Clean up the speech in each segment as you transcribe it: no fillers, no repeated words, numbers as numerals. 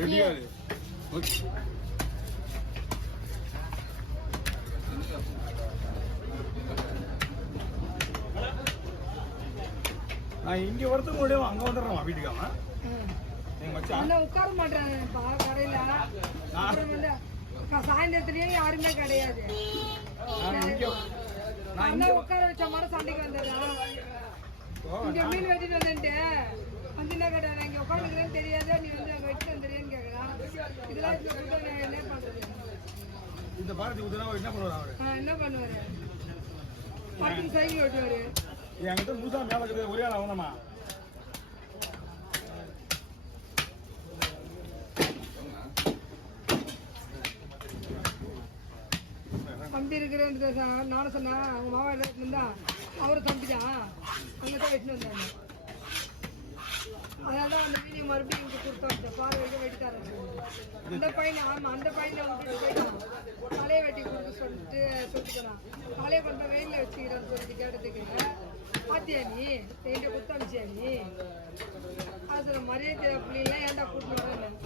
ரெடியா நான் இங்க வரதுக்கு முடியும் அங்க வந்துடுறேன் வீட்டுக்காம உட்கார மாட்டேன் கடையில சாயந்தரத்துலயும் யாருமே கிடையாது. உட்கார வச்ச மாதிரி சண்டைக்கு வந்துடுறேன். இங்க மீன் வெட்டிட்டு வந்துட்டு என்ன கேட்டேன், இங்க உட்காந்துக்கிறேன்னு தெரியாது, நீ வந்து அங்க வெட்டிட்டு வந்துடுறேன்னு கேட்கலாம். இதெல்லாம் என்ன பண்றது? இந்த பாரதி என்ன பண்ணுவாரு? என்ன பண்ணுவாரு? பட்டு சைக்கிள் ஓட்டுவாரு. என்கிட்ட முழுசா மேல இருக்குது ஒரே ஆள் அவனமா. தம்பி இருக்கிற நானும் சொன்னா அவங்க மாமா இருந்தா அவரு தம்பி தான் அங்கே தான் வெட்டின்னு வந்தாங்க. அதனாலதான் அந்த மீனியை மறுபடியும் இங்கே கொடுத்தாங்க. பால் வைக்க வெட்டித்தாரன் அந்த பையனை. ஆமா அந்த பையனை விட்டுட்டு போயிட்டான். தலையை வெட்டி கொடுக்க சொல்லிட்டுக்கிறான். தலையை கொஞ்சம் வெயிலில் வச்சுக்கிறேன்னு சொல்லிட்டு கேட்டதுக்கு பாத்தியா நீ என்கிட்ட கொடுத்து அனுப்பிச்சியா நீ? அது மரியாதை பிள்ளைலாம் ஏன்டா கூட்டிட்டு வரேன்.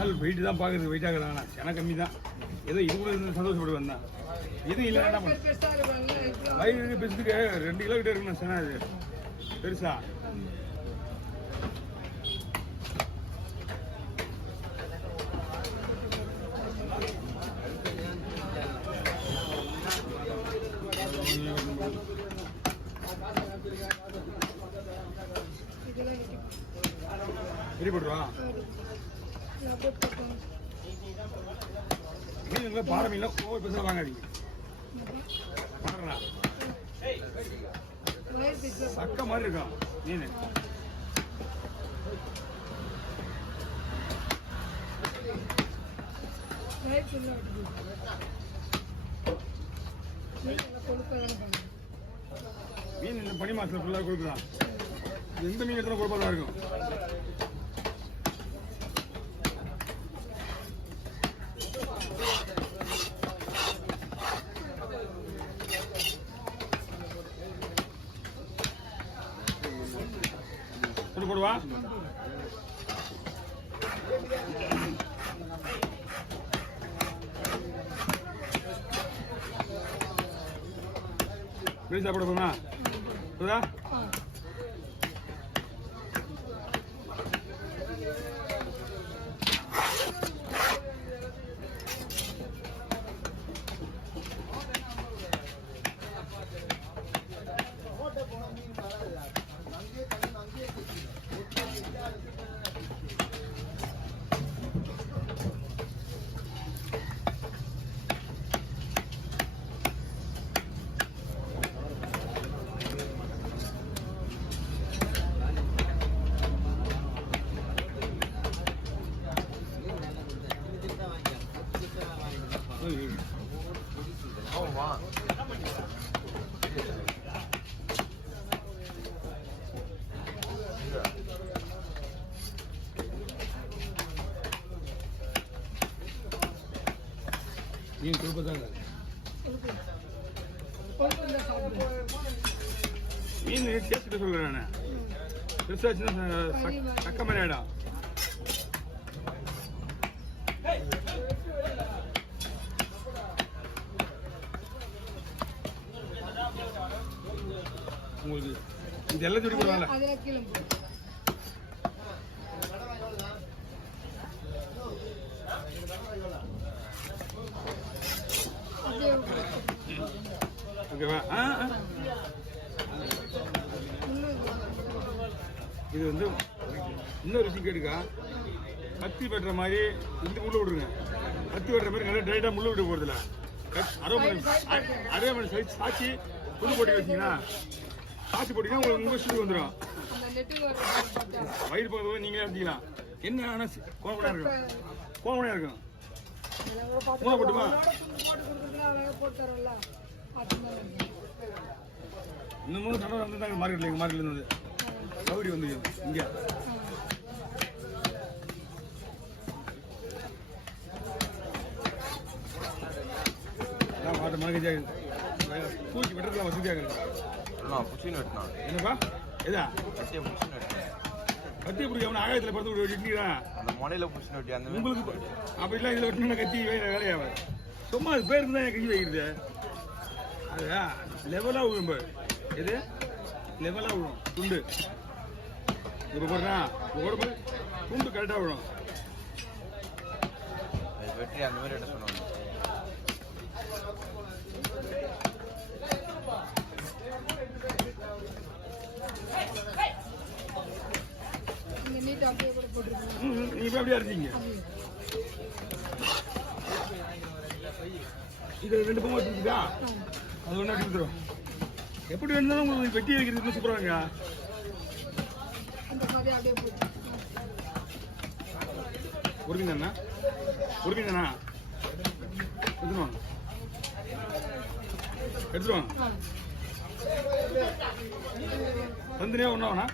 ஆள் வெயிட்டு தான் பார்க்குறது, வெயிட் ஆகலாம் சென கம்மி தான். ஏதோ இது கூட இருந்து சந்தோஷப்பட்டு வந்தேன். எதுவும் இல்லை என்ன பண்ண வயிறு பெருசுக்கு 2 கிலோ கிட்ட இருக்குண்ணா சென. இது பெருசா சரிப்பட்டுவா. மீன் பாறை மீன் ஒவ்வொரு பெருசாக வாங்காதீங்க. சக்க மாதிரி இருக்கும் மீன். மீன் இந்த பனி மாசத்துல ஃபுல்லாக கொடுக்கலாம். எந்த மீன் எத்தனை குழப்பம் தான் இருக்கும். போடுவா வெளியே சாப்பிட போமா புதா? மீன் கொடுப்பதாங்க. மீன் டேஸ்ட் சொல்கிறேன் நான். பெருசாச்சுன்னா சக்க மாதிரி ஆகிடும். உங்களுக்கு இது எல்லாம் சொல்லி போடுவாங்க. ஓகேவா? இது வந்து இன்னொரு சீக்கிரட்டுக்கா கத்தி வெட்டுற மாதிரி இந்த முள்ளு விடுங்க. கத்தி வெட்டுற மாதிரி நல்லா டைட்டாக முள்ளு விட்டு போகிறதுல அதே மாதிரி சாச்சி புது போட்டி வச்சிங்கன்னா சாச்சி போட்டிங்கன்னா உங்களுக்கு உங்கள் ஸ்டூடியோ வந்துடும். வயிறு பக்கம் நீங்களே எடுத்துக்கலாம். என்ன ஆனால் கோவனையாக இருக்கும், கோவனையாக இருக்கும். மூணை போட்டுமா? இன்னமும் கடை வந்து மார்க்கெட்ல எங்கள் மார்க்கெட்ல இருந்து சௌரி வந்து இங்கே மகஜா தூக்கி வெட்டுறதுலாம் வசதியாக புச்சின்னு வெட்டினான். என்னப்பா எதா கத்தியை புச்சின்னு வெட்டினான். கத்தி பிடிக்க அவனை ஆகாயத்தில் படுத்து வெட்டினீங்களா அந்த முனையில புச்சின்னு வெட்டி அந்த உங்களுக்கு அப்படிலாம் இதில் வெட்டினா கத்தி வேலையாவ சும்மா அது பேருக்கு தான் கை வைக்கிறது அது லெவலாக விழும் எது லெவலாக விழும் துண்டு இப்போ போடுறா இப்போ துண்டு கரெக்டாக விழும் வெட்டி அந்த மாதிரி வெட்ட சொன்னாங்க. நீங்க நீட்டா அப்படியே கூட போட்டுருக்கீங்க. நீ இப்போ அப்படியே அரைச்சிங்க இது 2 பொம்மை வச்சுருக்கா அது ஒன்றா கொடுத்துரும் எப்படி வேணும்னாலும் உங்களுக்கு வெட்டி வைக்கிறது சூப்பராங்க அந்த மாதிரி அப்படியே போட்டு உருவிங்கண்ணா உருவிங்கண்ணா எடுத்துருவாங்க எடுத்துருவாங்க தந்திரியா ஒன்றா வேணா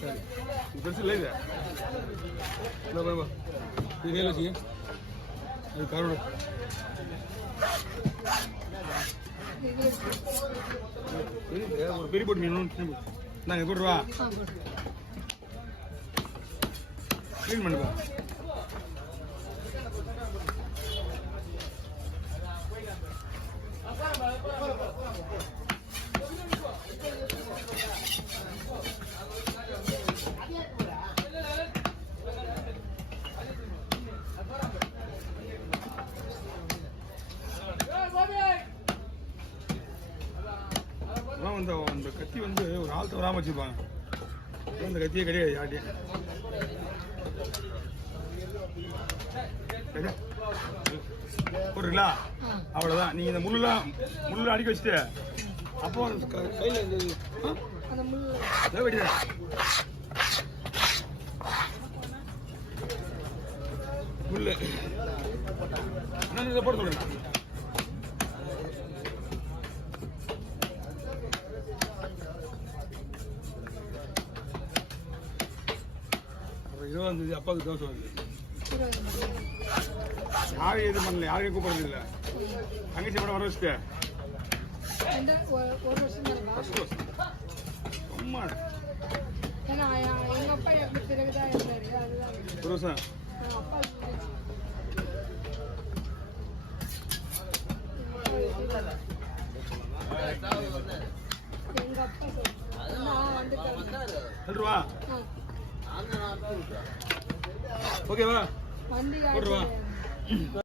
சரி இது பெருசு இல்லை இது இல்லை பாருப்பா இது கையில் வச்சுங்க அது கருடு ஒரு பெரிய போட்டு மீன் நாங்கள் போட்டுருவா க்ளீன் பண்ணுப்பா அந்த கத்தி வந்து ஒரு ஆள் தவறாமல் வச்சுருப்பாங்க அந்த கத்தியே கிடையாது யார்ட்டையும் போடுறீங்களா அவ்வளோதான் நீங்கள் இந்த முள்ளெலாம் அடிக்க வச்சுட்டு அப்போ கையில் இந்த வெடிதான் முள்ளு இதை போட சொல்லுங்க இருபதாந்தேதி அப்பாவுக்கு தோசை வந்து யாரும் எதுவும் பண்ணல யாரையும் கூப்பிடுறது இல்லை தங்கச்சி கூட வர வச்சுட்டு ஒரு வருஷம் சும்மா ஏன்னா எங்க அப்பா எப்படி பிறகுதான் இருந்தாரு அதுதான் ஒரு வருஷம் அப்பா எங்க அப்பா நான் வந்துட்டேன் சொல்லுவா ஓகேவா வண்டி போட்டுருவா